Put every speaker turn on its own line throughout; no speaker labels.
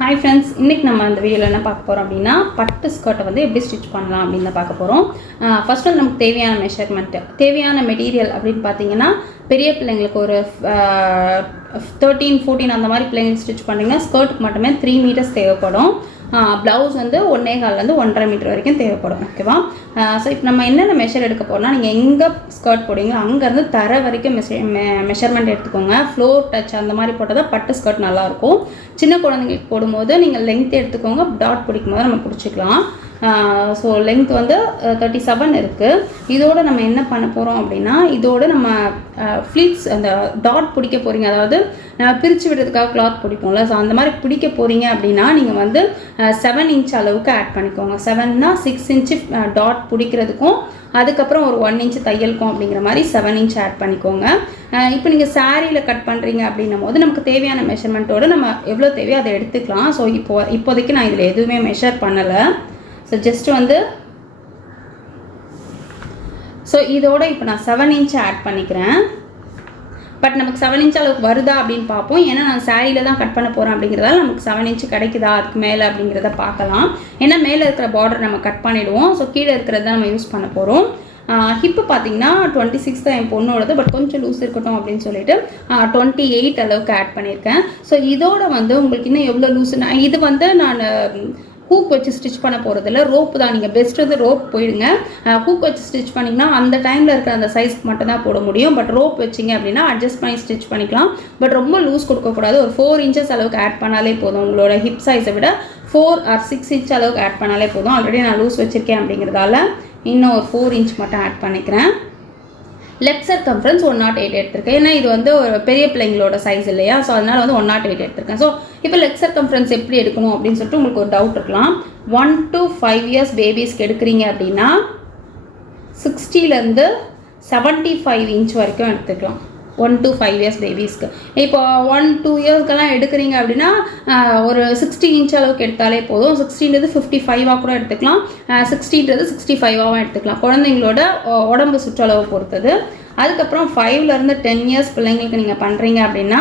Hi friends இன்றைக்கி நம்ம அந்த வீடியோவில் என்ன பார்க்க போகிறோம் அப்படின்னா பட்டு ஸ்கர்ட்டை வந்து எப்படி ஸ்டிச் பண்ணலாம் அப்படின்னு தான் பார்க்க போகிறோம் ஃபர்ஸ்ட் வந்து நமக்கு தேவையான மெஷர்மெண்ட்டு தேவையான மெட்டீரியல் அப்படின்னு பார்த்தீங்கன்னா பெரிய பிள்ளைங்களுக்கு ஒரு தேர்ட்டீன் ஃபோர்டீன் அந்த மாதிரி பிள்ளைங்களுக்கு ஸ்டிச் பண்ணிங்கன்னா ஸ்கர்ட்டுக்கு மட்டுமே த்ரீ மீட்டர்ஸ் தேவைப்படும். ப்ளவுஸ் வந்து ஒன்றே கால்லேருந்து ஒன்றரை மீட்டர் வரைக்கும் தேவைப்படும் ஓகேவா ஸோ இப்போ நம்ம என்னென்ன மெஷர் எடுக்க போகிறோம்னா நீங்கள் எங்கே ஸ்கர்ட் போடுவீங்களோ அங்கேருந்து தர வரைக்கும் மெஷ மெஷர்மெண்ட் எடுத்துக்கோங்க. ஃப்ளோர் டச் அந்த மாதிரி போட்டால் தான் பட்டு ஸ்கர்ட் நல்லாயிருக்கும் சின்ன குழந்தைங்களுக்கு போடும்போது நீங்கள் லென்த் எடுத்துக்கோங்க டாட் பிடிக்கும் போது நம்ம பிடிச்சிக்கலாம். ஸோ லெங்க் வந்து தேர்ட்டி செவன் இருக்குது இதோடு நம்ம என்ன பண்ண போகிறோம் அப்படின்னா இதோடு நம்ம ஃப்ளீட்ஸ் அந்த டாட் பிடிக்க போகிறீங்க அதாவது பிரித்து விடுறதுக்காக கிளாத் பிடிப்போம்ல. ஸோ அந்த மாதிரி பிடிக்க போகிறீங்க அப்படின்னா நீங்கள் வந்து செவன் இன்ச் அளவுக்கு ஆட் பண்ணிக்கோங்க. செவன்னா சிக்ஸ் இன்ச்சு டாட் பிடிக்கிறதுக்கும் அதுக்கப்புறம் ஒரு ஒன் இன்ச் தையலுக்கும் அப்படிங்கிற மாதிரி செவன் இன்ச் ஆட் பண்ணிக்கோங்க. இப்போ நீங்கள் சாரியில் கட் பண்ணுறீங்க அப்படின்னும் போது நமக்கு தேவையான மெஷர்மெண்ட்டோடு நம்ம எவ்வளோ தேவையோ அதை எடுத்துக்கலாம். ஸோ இப்போ இப்போதைக்கு நான் இதில் எதுவுமே மெஷர் பண்ணலை. ஸோ ஜஸ்ட் வந்து ஸோ இதோட இப்போ நான் செவன் இன்ச் ஆட் பண்ணிக்கிறேன். பட் நமக்கு செவன் இன்ச் அளவுக்கு வருதா அப்படின்னு பார்ப்போம். ஏன்னா நான் சாரியில் தான் கட் பண்ண போகிறேன் அப்படிங்கிறதால நமக்கு செவன் இன்ச் கிடைக்குதா? அதுக்கு மேலே அப்படிங்கிறத பார்க்கலாம். ஏன்னா மேலே இருக்கிற பார்டர் நம்ம கட் பண்ணிவிடுவோம் ஸோ கீழே இருக்கிறத தான் நம்ம யூஸ் பண்ண போகிறோம் ஹிப்பு பார்த்தீங்கன்னா டுவெண்ட்டி சிக்ஸ் தான் என் பொண்ணோடது. பட் கொஞ்சம் லூஸ் இருக்கட்டும் அப்படின்னு சொல்லிட்டு டுவெண்ட்டி எயிட் அளவுக்கு ஆட் பண்ணியிருக்கேன். ஸோ இதோட வந்து உங்களுக்கு இன்னும் எவ்வளோ லூஸுனா இது வந்து நான் ஹூக் வச்சு ஸ்டிச் பண்ண போகிறதில்ல ரோப் தான். நீங்கள் பெஸ்ட் வந்து ரோப் போயிடுங்க. ஹூக் வச்சு ஸ்டிச் பண்ணிங்கன்னா அந்த டைமில் இருக்கிற அந்த சைஸ்க்கு மட்டும் தான் போட முடியும். பட் ரோப் வச்சிங்க அப்படின்னா அட்ஜஸ்ட் பண்ணி ஸ்டிச் பண்ணிக்கலாம். பட் ரொம்ப லூஸ் கொடுக்கக்கூடாது ஒரு ஃபோர் இன்ச்சஸ் அளவுக்கு ஆட் பண்ணாலே போதும். உங்களோட ஹிப் சைஸை விட ஃபோர் ஆர் சிக்ஸ் இன்ச் அளவுக்கு ஆட் பண்ணாலே போதும். ஆல்ரெடி நான் லூஸ் வச்சுருக்கேன் அப்படிங்கிறதால இன்னும் ஒரு ஃபோர் இன்ச் மட்டும் ஆட் பண்ணிக்கிறேன். Left circumference one naught eight எடுத்திருக்கேன். ஏன்னா இது வந்து ஒரு பெரிய பிள்ளைங்களோட சைஸ் இல்லையா? ஸோ அதனால் வந்து ஒன் நாட் எயிட் எடுத்திருக்கேன். ஸோ இப்போ லெஃப்ட் சர்க்கம்ஃபரன்ஸ் எப்படி எடுக்கணும் அப்படின்னு சொல்லிட்டு உங்களுக்கு ஒரு டவுட் இருக்கலாம். ஒன் டு ஃபைவ் இயர்ஸ் பேபிஸ்க்கு எடுக்கிறீங்க அப்படின்னா சிக்ஸ்டிலேருந்து செவன்ட்டி ஃபைவ் இன்ச் வரைக்கும் எடுத்துக்கலாம். ஒன் டு ஃபைவ் இயர்ஸ் பேபிஸ்க்கு இப்போ ஒன் டூ இயர்ஸ்க்கெல்லாம் எடுக்கிறீங்க அப்படின்னா ஒரு சிக்ஸ்டி இன்ச் அளவுக்கு எடுத்தாலே போதும். சிக்ஸ்டின்றது ஃபிஃப்டி ஃபைவாக கூட எடுத்துக்கலாம். சிக்ஸ்டின்றது சிக்ஸ்டி ஃபைவாகவும் எடுத்துக்கலாம். குழந்தைங்களோட உடம்பு சுற்றளவு பொறுத்தது. அதுக்கப்புறம் ஃபைவ்லேருந்து டென் இயர்ஸ் பிள்ளைங்களுக்கு நீங்கள் பண்ணுறீங்க அப்படின்னா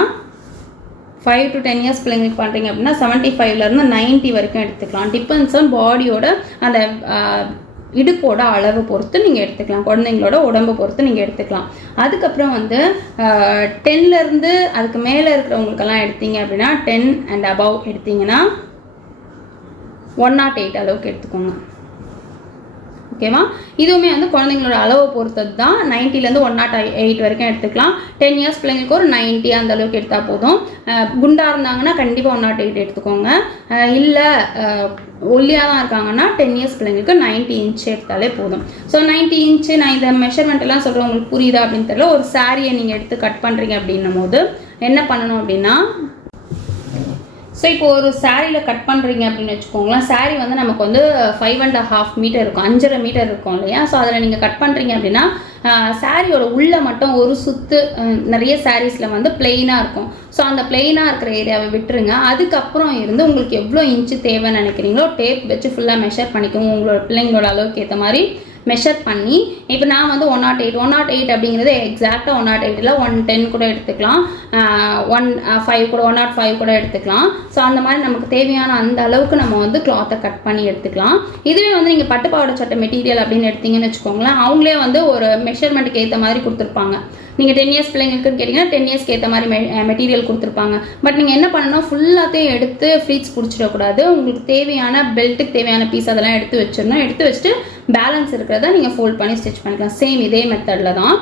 ஃபைவ் டு டென் இயர்ஸ் பிள்ளைங்களுக்கு பண்ணுறீங்க அப்படின்னா செவன்ட்டி ஃபைவ்லேருந்து நைன்ட்டி வரைக்கும் எடுத்துக்கலாம். டிபெண்ட்ஸ் ஆன் பாடியோட அந்த இடுப்போட அளவு பொறுத்து நீங்கள் எடுத்துக்கலாம். குழந்தைங்களோட உடம்பு பொறுத்து நீங்கள் எடுத்துக்கலாம். அதுக்கப்புறம் வந்து டென்லேருந்து அதுக்கு மேலே இருக்கிறவங்களுக்கெல்லாம் எடுத்தீங்க அப்படின்னா டென் அண்ட் அபவ் எடுத்தீங்கன்னா ஒன் நாட் எயிட் அளவுக்கு எடுத்துக்கோங்க. ஓகேவா? இதுவுமே வந்து குழந்தைங்களோட அளவை பொறுத்தது தான் நைன்ட்டிலேருந்து ஒன் நாட் எயிட் வரைக்கும் எடுத்துக்கலாம். டென் இயர்ஸ் பிள்ளைங்களுக்கு ஒரு நைன்ட்டி அந்த அளவுக்கு எடுத்தால் போதும். குண்டாக இருந்தாங்கன்னா கண்டிப்பாக ஒன் நாட் எயிட் எடுத்துக்கோங்க. இல்லை ஒல்லியாக தான் இருக்காங்கன்னா டென் இயர்ஸ் பிள்ளைங்களுக்கு நைன்ட்டி இன்ச் எடுத்தாலே போதும். ஸோ நைன்ட்டி இன்ச்சு நான் இந்த மெஷர்மெண்ட் எல்லாம் சொல்கிறேன் உங்களுக்கு புரியுதா அப்படின்னு தெரியல. ஒரு சாரியை நீங்கள் எடுத்து கட் பண்ணுறீங்க அப்படின்னும் போது என்ன பண்ணணும் அப்படின்னா ஸோ இப்போ ஒரு சாரியில் கட் பண்ணுறீங்க அப்படின்னு வச்சுக்கோங்களேன் சாரி வந்து நமக்கு வந்து ஃபைவ் அண்ட் ஹாஃப் மீட்டர் இருக்கும் அஞ்சரை மீட்டர் இருக்கும் இல்லையா? ஸோ அதில் நீங்கள் கட் பண்ணுறீங்க அப்படின்னா சாரியோட உள்ளே மட்டும் ஒரு சுத்து நிறைய சாரீஸில் வந்து பிளெயினாக இருக்கும். ஸோ அந்த பிளெயினாக இருக்கிற ஏரியாவை விட்டுருங்க. அதுக்கப்புறம் இருந்து உங்களுக்கு எவ்வளோ இன்ச்சு தேவைன்னு நினைக்கிறீங்களோ டேப் வச்சு ஃபுல்லாக மெஷர் பண்ணிக்கோங்க. உங்களோட பிள்ளைங்களோட அளவுக்கு ஏற்ற மாதிரி மெஷர் பண்ணி இப்போ நான் வந்து one naught eight one naught eight அப்படிங்கிறது எக்ஸாக்டாக ஒன் நாட் எயிட்டில் ஒன் டென் கூட எடுத்துக்கலாம். ஒன் ஃபைவ் கூட ஒன் நாட் ஃபைவ் கூட எடுத்துக்கலாம். ஸோ அந்த மாதிரி நமக்கு தேவையான அந்த அளவுக்கு நம்ம வந்து கிளாத்தை கட் பண்ணி எடுத்துக்கலாம். இதுவே வந்து நீங்கள் பட்டுப்பாவாடை சட்டை மெட்டீரியல் அப்படின்னு எடுத்தீங்கன்னு வச்சுக்கோங்களேன் அவங்களே வந்து ஒரு மெஷர்மெண்ட்டுக்கு ஏற்ற மாதிரி கொடுத்துருப்பாங்க. நீங்கள் டென் இயர்ஸ் பிள்ளைங்களுக்குன்னு கேட்டிங்கன்னா டென் இயர்ஸ்க்கு ஏற்ற மாதிரி மெ மெட்டீரியல் கொடுத்துருப்பாங்க. பட் நீங்கள் என்ன பண்ணணும்? ஃபுல்லாத்தையும் எடுத்து ஃப்ளீட்ஸ் பிடிச்சிடக்கூடாது. உங்களுக்கு தேவையான பெல்ட்டுக்கு தேவையான பீஸ் அதெல்லாம் எடுத்து வச்சிடணும். எடுத்து வச்சுட்டு பேலன்ஸ் இருக்கிறத நீங்கள் ஃபோல்ட் பண்ணி ஸ்டிச் பண்ணிக்கலாம். சேம் இதே மெத்தடில் தான்.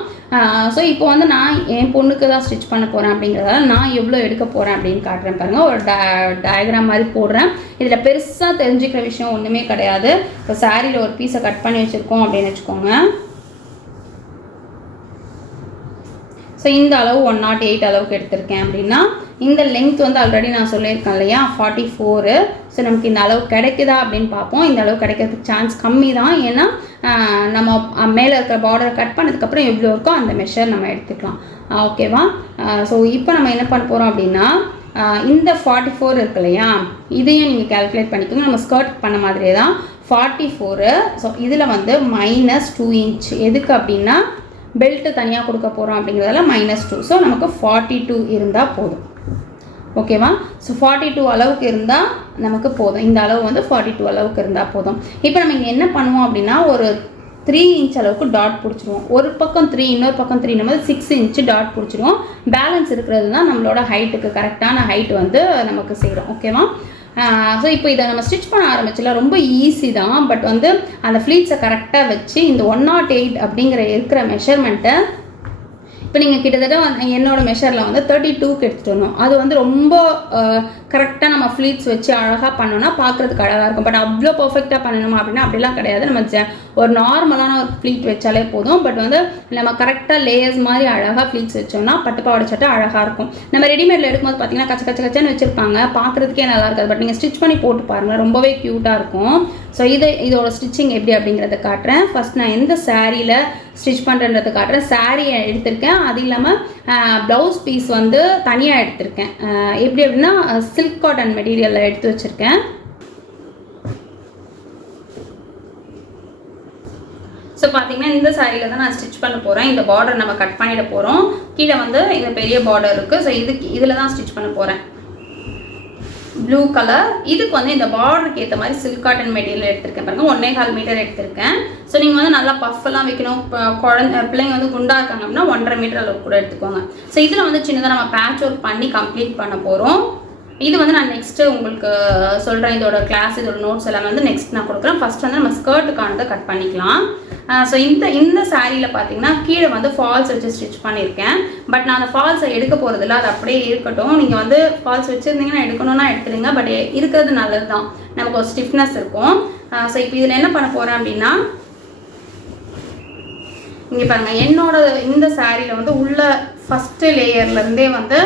ஸோ இப்போ வந்து நான் என் பொண்ணுக்கு தான் ஸ்டிச் பண்ண போகிறேன் அப்படிங்கிறதால நான் எவ்வளோ எடுக்க போகிறேன் அப்படின்னு காட்டுறேன் பாருங்கள் ஒரு டயக்ராம் மாதிரி போடுறேன். இதில் பெருசாக தெரிஞ்சுக்கிற விஷயம் ஒன்றுமே கிடையாது. இப்போ சாரியில் ஒரு பீஸை கட் பண்ணி வச்சுருக்கோம் அப்படின்னு வச்சுக்கோங்க. ஸோ இந்த அளவு ஒன் நாட் எயிட் அளவுக்கு எடுத்திருக்கேன் அப்படின்னா இந்த லென்த் வந்து ஆல்ரெடி நான் சொல்லியிருக்கேன் இல்லையா? ஃபார்ட்டி ஃபோரு ஸோ நமக்கு இந்த அளவு கிடைக்குதா அப்படின்னு பார்ப்போம். இந்த அளவு கிடைக்கிறதுக்கு சான்ஸ் கம்மி தான். ஏன்னா நம்ம மேலே இருக்கிற பார்டரை கட் பண்ணதுக்கப்புறம் எவ்வளோ இருக்கோ அந்த மெஷர் நம்ம எடுத்துக்கலாம். ஓகேவா ஸோ இப்போ நம்ம என்ன பண்ண போகிறோம் அப்படின்னா இந்த ஃபார்ட்டி ஃபோர் இருக்கு இல்லையா? இதையும் நீங்கள் கேல்குலேட் பண்ணிக்கோங்க. நம்ம ஸ்கர்ட் பண்ண மாதிரியே தான். ஃபார்ட்டி ஃபோரு ஸோ இதில் வந்து மைனஸ் டூ இன்ச் எதுக்கு அப்படின்னா பெல்ட்டு தனியாக கொடுக்க போகிறோம் அப்படிங்கிறதால மைனஸ் டூ ஸோ நமக்கு ஃபார்ட்டி டூ இருந்தால் போதும். ஓகேவா ஸோ ஃபார்ட்டி டூ அளவுக்கு இருந்தால் நமக்கு போதும். இந்த அளவு வந்து ஃபார்ட்டி டூ அளவுக்கு இருந்தால் போதும். இப்போ நம்ம இங்கே என்ன பண்ணுவோம் அப்படின்னா ஒரு த்ரீ இன்ச் அளவுக்கு டாட் பிடிச்சிருவோம். ஒரு பக்கம் த்ரீ இன்னொரு பக்கம் த்ரீ நம்ம சிக்ஸ் இன்ச்சு டாட் பிடிச்சிருவோம். பேலன்ஸ் இருக்கிறது தான் நம்மளோட ஹைட்டுக்கு கரெக்டான ஹைட் வந்து நமக்கு செய்கிறோம் ஓகேவா ஸோ இப்போ இதை நம்ம ஸ்டிச் பண்ண ஆரம்பிச்சுல ரொம்ப ஈஸி தான். பட் வந்து அந்த ஃப்ளீட்ஸை கரெக்டாக வச்சு இந்த ஒன் நாட் எயிட் அப்படிங்கிற இருக்கிற மெஷர்மெண்ட்டை இப்போ நீங்கள் கிட்டத்தட்ட என்னோடய என்னோட மெஷரில் வந்து தேர்ட்டி டூக்கு எடுத்துகிட்டு வரணும். அது வந்து ரொம்ப கரெக்டாக நம்ம ஃப்ளீட்ஸ் வச்சு அழகாக பண்ணோன்னா பார்க்குறதுக்கு அழகாக இருக்கும். பட் அவ்வளோ பர்ஃபெக்டாக பண்ணணும் அப்படின்னா அப்படிலாம் கிடையாது. நம்ம ஜ ஒரு நார்மலான ஒரு ஃப்ளீட் வச்சாலே போதும். பட் வந்து நம்ம கரெக்டாக லேயர்ஸ் மாதிரி அழகாக ஃப்ளீட்ஸ் வச்சோம்னா பட்டு பாவாடை சட்டை அழகாக இருக்கும். நம்ம ரெடிமேடில் எடுக்கும்போது பார்த்தீங்கன்னா கச்ச கச்ச கச்சன்னு வச்சுருப்பாங்க. பார்க்குறதுக்கே நல்லா இருக்காது. பட் நீங்கள் ஸ்டிச் பண்ணி போட்டு பாருங்கள் ரொம்பவே க்யூட்டாக இருக்கும். ஸோ இதை இதோட ஸ்டிச்சிங் எப்படி அப்படிங்கிறத காட்டுறேன். ஃபஸ்ட் நான் எந்த சாரியில் ஸ்டிச் பண்ணுறன்றதை காட்டுறேன். சாரியை எடுத்திருக்கேன். அது இல்லாமல் ப்ளவுஸ் பீஸ் வந்து தனியாக எடுத்திருக்கேன். எப்படி அப்படின்னா சில்க் காட்டன் மெட்டீரியலில் எடுத்து வச்சுருக்கேன். ஸோ பார்த்தீங்கன்னா இந்த சாரியில் தான் நான் ஸ்டிச் பண்ண போகிறேன் இந்த பார்டர் நம்ம கட் பண்ணிட போகிறோம் கீழே வந்து இந்த பெரிய பார்டர் இருக்குது ஸோ இதுக்கு இதில் தான் ஸ்டிச் பண்ண போகிறேன் ப்ளூ கலர் இதுக்கு வந்து இந்த பார்டருக்கு ஏற்ற மாதிரி சில்க் காட்டன் மெட்டீரியல் எடுத்திருக்கேன் பாருங்க. ஒன்னே கால் மீட்டர் எடுத்திருக்கேன். ஸோ நீங்கள் வந்து நல்லா பஃப்லாம் வைக்கணும். குழந்த பிள்ளைங்க வந்து குண்டாக இருக்காங்க அப்படின்னா ஒன்றரை மீட்டர் அளவுக்கு கூட எடுத்துக்கோங்க. ஸோ இதில் வந்து சின்னதாக நம்ம பேட்ச் ஒர்க் பண்ணி கம்ப்ளீட் பண்ண போகிறோம் இது வந்து நான் நெக்ஸ்ட்டு உங்களுக்கு சொல்கிறேன் இதோட கிளாஸ் இதோட நோட்ஸ் எல்லாமே வந்து நெக்ஸ்ட் நான் கொடுக்குறேன். ஃபஸ்ட் வந்து நம்ம ஸ்கர்ட்டுக்கானதை கட் பண்ணிக்கலாம். ஸோ இந்த இந்த சாரியில் பார்த்தீங்கன்னா கீழே வந்து ஃபால்ஸ் வச்சு ஸ்டிச் பண்ணியிருக்கேன். பட் நான் அந்த ஃபால்ஸை எடுக்க போகிறதில்ல அது அப்படியே இருக்கட்டும். நீங்கள் வந்து ஃபால்ஸ் வச்சுருந்தீங்கன்னா எடுக்கணும்னா எடுத்துருங்க பட் இருக்கிறது நல்லது தான் நமக்கு ஒரு ஸ்டிஃப்னஸ் இருக்கும். ஸோ இப்போ இதில் என்ன பண்ண போகிறேன் அப்படின்னா இங்கே பாருங்கள் என்னோட இந்த சாரியில் வந்து உள்ள ஃபஸ்ட்டு லேயர்லேருந்தே வந்து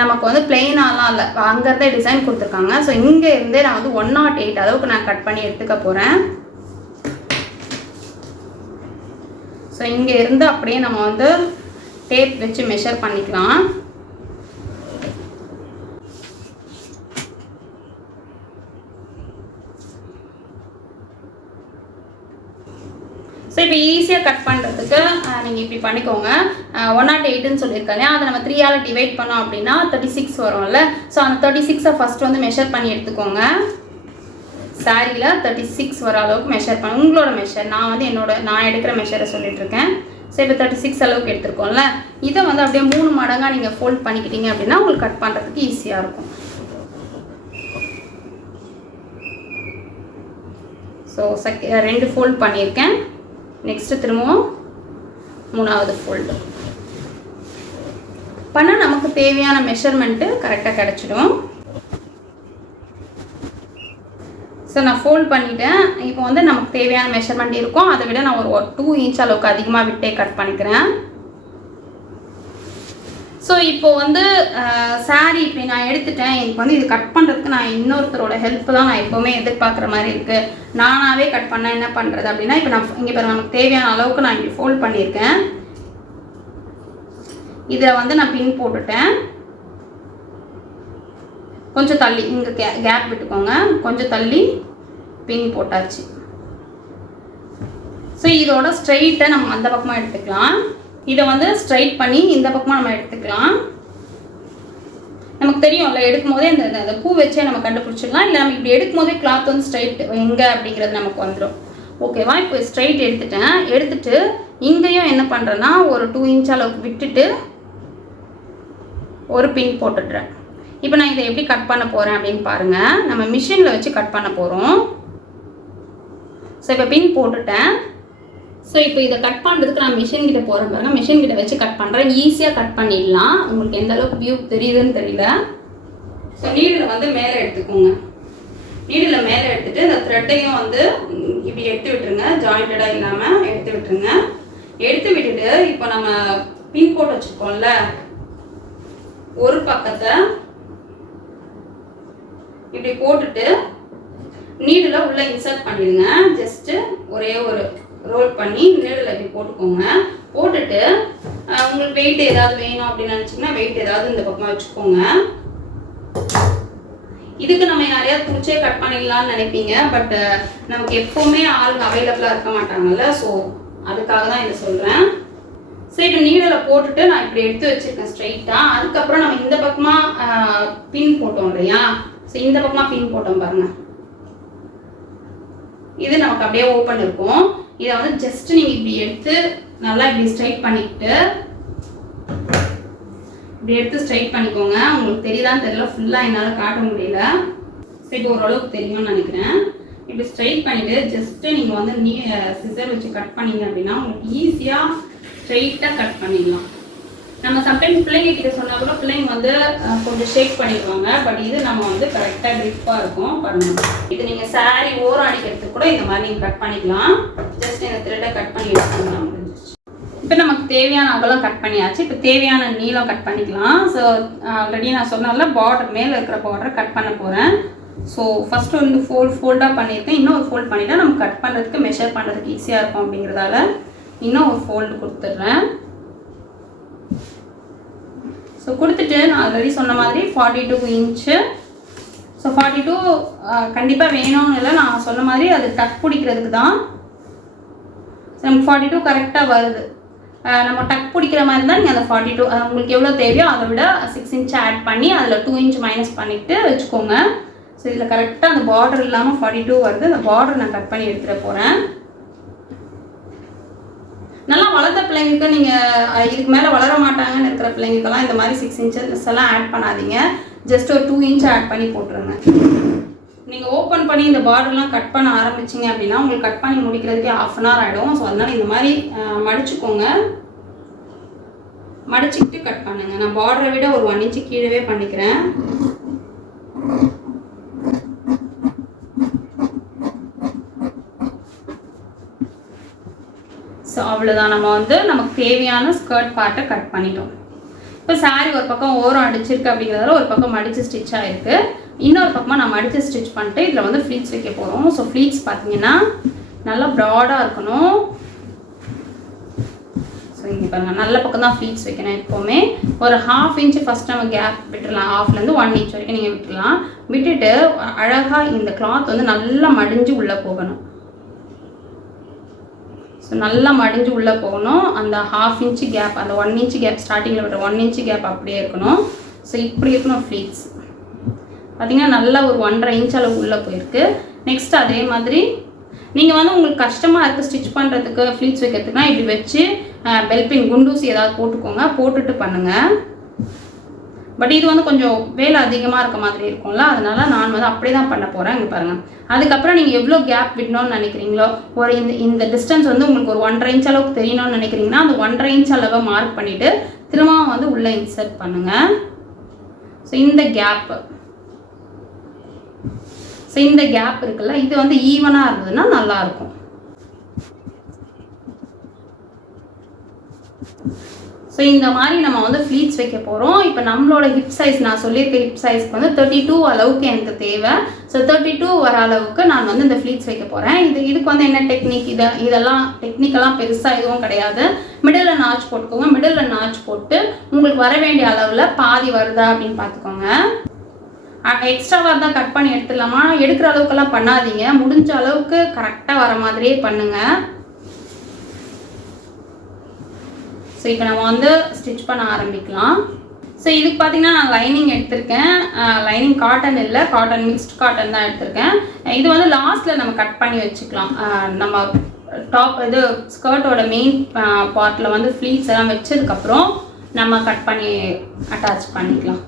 நமக்கு வந்து பிளெயினாலாம் இல்லை. அங்கேருந்தே டிசைன் கொடுத்துருக்காங்க. ஸோ இங்கே இருந்தே நான் வந்து ஒன் நாட் எயிட் அளவுக்கு நான் கட் பண்ணி எடுத்துக்க போகிறேன் ஸோ இங்கே இருந்து அப்படியே நம்ம வந்து டேப் வச்சு மெஷர் பண்ணிக்கலாம். ஸோ இப்போ ஈஸியாக கட் பண்ணுறதுக்கு நீங்கள் இப்படி பண்ணிக்கோங்க. ஒன் நாட் எயிட்டுன்னு இல்லையா அதை நம்ம த்ரீயால் டிவைட் பண்ணோம் அப்படின்னா தேர்ட்டி சிக்ஸ் வரும்ல. ஸோ அந்த தேர்ட்டி சிக்ஸை ஃபஸ்ட் வந்து மெஷர் பண்ணி எடுத்துக்கோங்க. சாரியில் தேர்ட்டி சிக்ஸ் வர அளவுக்கு மெஷர் பண்ண உங்களோட மெஷர் நான் வந்து என்னோட நான் எடுக்கிற மெஷரை சொல்லிட்டு இருக்கேன். ஸோ இப்போ தேர்ட்டி சிக்ஸ் அளவுக்கு எடுத்துருக்கோம்ல. இதை வந்து அப்படியே மூணு மடங்காக நீங்கள் ஃபோல்ட் பண்ணிக்கிட்டீங்க அப்படின்னா உங்களுக்கு கட் பண்ணுறதுக்கு ஈஸியாக இருக்கும். ஸோ செக் ரெண்டு ஃபோல்ட் பண்ணியிருக்கேன். நெக்ஸ்ட்டு திரும்பவும் மூணாவது ஃபோல்டு பண்ணால் நமக்கு தேவையான மெஷர்மெண்ட்டு கரெக்டாக கிடச்சிடும். ஸோ நான் ஃபோல்ட் பண்ணிவிட்டேன் இப்போ வந்து நமக்கு தேவையான மெஷர்மெண்ட் இருக்கும். அதை விட நான் ஒரு டூ இன்ச் அளவுக்கு அதிகமாக விட்டே கட் பண்ணிக்கிறேன். ஸோ இப்போ வந்து சாரி இப்போ நான் எடுத்துட்டேன். எனக்கு வந்து இது கட் பண்ணுறதுக்கு நான் இன்னொருத்தரோட ஹெல்ப் தான் நான் எப்போவுமே எதிர்பார்க்குற மாதிரி இருக்குது நானாகவே கட் பண்ணால் என்ன பண்ணுறது அப்படின்னா இப்போ நான் இங்கே பாருங்க நமக்கு தேவையான அளவுக்கு நான் இங்கே ஃபோல்ட் பண்ணியிருக்கேன். இதில் வந்து நான் பின் போட்டுட்டேன். கொஞ்சம் தள்ளி இங்கே கே கேப் விட்டுக்கோங்க. கொஞ்சம் தள்ளி பின் போட்டாச்சு. ஸோ இதோட ஸ்ட்ரெயிட்டை நம்ம அந்த பக்கமாக எடுத்துக்கலாம். இதை வந்து ஸ்ட்ரைட் பண்ணி இந்த பக்கமாக நம்ம எடுத்துக்கலாம். நமக்கு தெரியும்ல எடுக்கும் போதே இந்த அந்த பூ வச்சே நம்ம கண்டுபிடிச்சிடலாம். இல்லை நம்ம இப்படி எடுக்கும் போதே கிளாத் வந்து ஸ்ட்ரைட் எங்கே அப்படிங்கிறது நமக்கு வந்துடும் ஓகேவா இப்போ ஸ்ட்ரைட் எடுத்துட்டேன். எடுத்துட்டு இங்கேயும் என்ன பண்ணுறேன்னா ஒரு டூ இன்ச் அளவுக்கு விட்டுட்டு ஒரு பின் போட்டுடுறேன். இப்போ நான் இதை எப்படி கட் பண்ண போகிறேன் அப்படின்னு பாருங்கள் நம்ம மிஷினில் வச்சு கட் பண்ண போகிறோம் ஸோ இப்போ பின் போட்டுட்டேன். ஸோ இப்போ இதை கட் பண்ணுறதுக்கு நான் மிஷின் கிட்ட போகிறேன் பாருங்க. மிஷின் கிட்ட வச்சு கட் பண்ணுறேன் ஈஸியாக கட் பண்ணிடலாம். உங்களுக்கு எந்த அளவுக்கு வியூ தெரியுதுன்னு தெரியல. ஸோ நீடில் வந்து மேலே எடுத்துக்கோங்க. நீடில் மேலே எடுத்துட்டு இந்த த்ரெட்டையும் வந்து இப்படி எடுத்து விட்டுருங்க. ஜாயிண்டடாக இல்லாமல் எடுத்து விட்டுருங்க. எடுத்து விட்டுட்டு இப்போ நம்ம பின் கோட் வச்சுருக்கோம்ல ஒரு பக்கத்தை இப்படி போட்டுட்டு நீடில் உள்ளே இன்சர்ட் பண்ணிடுங்க. ஜஸ்ட்டு ஒரே ஒரு ரோல் பண்ணி நீடில் இப்படி போட்டுக்கோங்க. போட்டுட்டு உங்களுக்கு வெயிட் ஏதாவது வேணும் அப்படின்னு நினச்சிங்கன்னா வெயிட் ஏதாவது இந்த பக்கமாக வச்சுக்கோங்க. இதுக்கு நம்ம நிறையா குடிச்சே கட் பண்ணிடலாம்னு நினைப்பீங்க பட் நமக்கு எப்போவுமே ஆளுங்க அவைலபிளாக இருக்க மாட்டாங்கல்ல ஸோ அதுக்காக தான் இதை சொல்கிறேன் சரி இப்போ நீடலை போட்டுட்டு நான் இப்படி எடுத்து வச்சுருக்கேன் ஸ்ட்ரைட்டாக அதுக்கப்புறம் நம்ம இந்த பக்கமாக பின் போட்டோம் இல்லையா? ஸோ இந்த பக்கமாக பின் போட்டோம் பாருங்கள் இது நமக்கு அப்படியே ஓப்பன் இருக்கும். இதை வந்து ஜஸ்ட் நீங்கள் இப்படி எடுத்து நல்லா இப்படி ஸ்ட்ரைட் பண்ணிக்கிட்டு இப்படி எடுத்து ஸ்ட்ரைட் பண்ணிக்கோங்க. உங்களுக்கு தெரியுதான்னு தெரியல. ஃபுல்லாக என்னால் காட்ட முடியல. சரி இப்போ ஓரளவுக்கு தெரியும்னு நினைக்கிறேன். இப்படி ஸ்ட்ரைட் பண்ணிவிட்டு ஜஸ்ட்டு நீங்கள் வந்து நீ சிசர் வச்சு கட் பண்ணீங்க அப்படின்னா உங்களுக்கு ஈஸியாக ஸ்ட்ரைட்டாக கட் பண்ணிடலாம். நம்ம சம்டைம்ஸ் பிள்ளைங்க கிட்ட சொன்னா கூட பிள்ளைங்க வந்து கொஞ்சம் ஷேக் பண்ணிடுவாங்க. பட் இது நம்ம வந்து கரெக்டாக grip-ஆ இருக்கும் பண்ணணும். இது நீங்கள் சாரி ஓரம் அடிக்கிறதுக்கு கூட இந்த மாதிரி நீங்கள் கட் பண்ணிக்கலாம். ஜஸ்ட் இந்த த்ரெட்டை கட் பண்ணி எடுத்துக்கலாம் இப்போ நமக்கு தேவையான அகலம் கட் பண்ணியாச்சு. இப்போ தேவையான நீளம் கட் பண்ணிக்கலாம். ஸோ ஆல்ரெடி நான் சொன்னால பார்டர் மேலே இருக்கிற பார்டர் கட் பண்ண போகிறேன் ஸோ ஃபஸ்ட்டு வந்து ஃபோல்ட் ஃபோல்டாக பண்ணியிருக்கேன். இன்னும் ஒரு ஃபோல்ட் பண்ணிவிட்டா நம்ம கட் பண்ணுறதுக்கு மெஷர் பண்ணுறதுக்கு ஈஸியாக இருக்கும் அப்படிங்கிறதால இன்னும் ஒரு ஃபோல்டு கொடுத்துட்றேன். ஸோ கொடுத்துட்டு நான் ஆல்ரெடி சொன்ன மாதிரி forty two inch so forty two கண்டிப்பாக வேணும்னு இல்லை நான் சொன்ன மாதிரி அது டக் பிடிக்கிறதுக்கு தான். ஸோ நமக்கு ஃபார்ட்டி டூ கரெக்டாக வருது. நம்ம டக் பிடிக்கிற மாதிரி இருந்தால் நீங்கள் அந்த ஃபார்ட்டி டூ உங்களுக்கு எவ்வளோ தேவையோ அதை விட சிக்ஸ் இன்ச் ஆட் பண்ணி அதில் டூ இன்ச் மைனஸ் பண்ணிவிட்டு வச்சுக்கோங்க. ஸோ இதில் கரெக்டாக அந்த பார்டர் இல்லாமல் ஃபார்ட்டி டூ வருது. அந்த பார்டர் நான் கட் பண்ணி எடுத்துகிட்டு போகிறேன் நல்லா வளர்ந்த பிள்ளைங்களுக்கு நீங்கள் இதுக்கு மேலே வளர மாட்டாங்கன்னு இருக்கிற பிள்ளைங்களுக்கெல்லாம் இந்த மாதிரி சிக்ஸ் இன்ச்சஸ் எல்லாம் ஆட் பண்ணாதீங்க. ஜஸ்ட் ஒரு டூ இன்ச் ஆட் பண்ணி போட்டுருங்க. நீங்கள் ஓப்பன் பண்ணி இந்த பார்டர்லாம் கட் பண்ண ஆரம்பிச்சிங்க அப்படின்னா உங்களுக்கு கட் பண்ணி முடிக்கிறதுக்கே ஆஃப் அன் ஹவர் ஆகிடும் ஸோ அதனால் இந்த மாதிரி மடிச்சுக்கோங்க. மடிச்சுக்கிட்டு கட் பண்ணுங்கள் நான் பார்டரை விட ஒரு ஒன் இன்ச்சு கீழே பண்ணிக்கிறேன். ஸோ அவ்வளோதான் நம்ம வந்து நமக்கு தேவையான ஸ்கர்ட் பார்ட்டை கட் பண்ணிட்டோம். இப்போ saree ஒரு பக்கம் ஓரம் அடிச்சிருக்கு அப்படிங்கிறதால ஒரு பக்கம் மடித்து ஸ்டிச் ஆகிருக்கு இன்னொரு பக்கமாக நான் மடித்து ஸ்டிச் பண்ணிட்டு இதில் வந்து ஃப்ளீட்ஸ் வைக்க போகிறோம் ஸோ ஃப்ளீட்ஸ் பார்த்தீங்கன்னா நல்லா ப்ராடாக இருக்கணும். ஸோ இங்கே பாருங்கள் நல்ல பக்கம் தான் ஃப்ளீட்ஸ் வைக்கணும் எப்போவுமே. ஒரு ஹாஃப் இன்ச்சு ஃபஸ்ட் நம்ம கேப் விட்டுடலாம் ஹாஃப்லேருந்து ஒன் இன்ச் வரைக்கும் நீங்கள் விட்டுடலாம் விட்டுட்டு அழகாக இந்த கிளாத் வந்து நல்லா மடிஞ்சு உள்ளே போகணும். ஸோ நல்லா மடிஞ்சு உள்ளே போகணும். அந்த ஹாஃப் இன்ச்சு கேப் அந்த ஒன் இன்ச்சு கேப் ஸ்டார்டிங்கில் விட்ட ஒன் இன்ச்சு கேப் அப்படியே இருக்கணும். ஸோ இப்படி இருக்கணும் ஃப்ளீட்ஸ் பார்த்தீங்கன்னா நல்லா ஒரு ஒன்றரை இன்ச் அளவு உள்ளே போயிருக்கு. நெக்ஸ்ட் அதே மாதிரி நீங்கள் வந்து உங்களுக்கு கஷ்டமாக இருக்குது ஸ்டிச் பண்ணுறதுக்கு ஃப்ளீட்ஸ் வைக்கிறதுக்குனா இப்படி வச்சு பெல்பின் குண்டூசி ஏதாவது போட்டுக்கோங்க. போட்டுட்டு பண்ணுங்கள் பட் இது வந்து கொஞ்சம் வேலை அதிகமாக இருக்க மாதிரி இருக்கும்ல அதனால நான் வந்து அப்படியே தான் பண்ண போகிறேன் இங்கே பாருங்கள் அதுக்கப்புறம் நீங்கள் எவ்வளோ கேப் விடணும்னு நினைக்கிறீங்களோ ஒரு இந்த இந்த டிஸ்டன்ஸ் வந்து உங்களுக்கு ஒரு ஒன்றரை இன்ச் அளவுக்கு தெரியணும்னு நினைக்கிறீங்கன்னா அந்த ஒன்றரை இன்ச் அளவை மார்க் பண்ணிவிட்டு திரும்பவும் வந்து உள்ளே இன்சர்ட் பண்ணுங்கள் ஸோ இந்த கேப்பு ஸோ இந்த கேப் இருக்குல்ல இது வந்து ஈவனாக இருந்ததுன்னா நல்லாயிருக்கும் ஸோ இந்த மாதிரி நம்ம வந்து ஃப்ளீட்ஸ் வைக்க போகிறோம் இப்போ நம்மளோட ஹிப் சைஸ் நான் சொல்லியிருக்க ஹிப் சைஸ்க்கு வந்து தேர்ட்டி டூ அளவுக்கு எனக்கு தேவை. ஸோ தேர்ட்டி டூ வர அளவுக்கு நான் வந்து இந்த ஃப்ளீட்ஸ் வைக்க போகிறேன் இது இதுக்கு வந்து என்ன டெக்னிக் இதை இதெல்லாம் டெக்னிக்கெல்லாம் பெருசாக எதுவும் கிடையாது. மிடில் நாச் போட்டுக்கோங்க. மிடில் நாச் போட்டு உங்களுக்கு வர வேண்டிய அளவில் பாதி வருதா அப்படின்னு பார்த்துக்கோங்க. எக்ஸ்ட்ராவாக தான் கட் பண்ணி எடுத்துடலாமா? எடுக்கிற அளவுக்கெல்லாம் பண்ணாதீங்க. முடிஞ்ச அளவுக்கு கரெக்டாக வர மாதிரியே பண்ணுங்கள் ஸோ இப்போ நம்ம வந்து ஸ்டிச் பண்ண ஆரம்பிக்கலாம். ஸோ இதுக்கு பார்த்தீங்கன்னா நான் லைனிங் எடுத்திருக்கேன். லைனிங் காட்டன் இல்லை காட்டன் மிக்ஸ்ட் காட்டன் தான் எடுத்திருக்கேன். இது வந்து லாஸ்ட்டில் நம்ம கட் பண்ணி வச்சுக்கலாம். நம்ம டாப் இது ஸ்கர்ட்டோட மெயின் பார்ட்டில் வந்து ஃப்ளீட்ஸ் எல்லாம் வச்சதுக்கப்புறம் நம்ம கட் பண்ணி அட்டாச் பண்ணிக்கலாம்.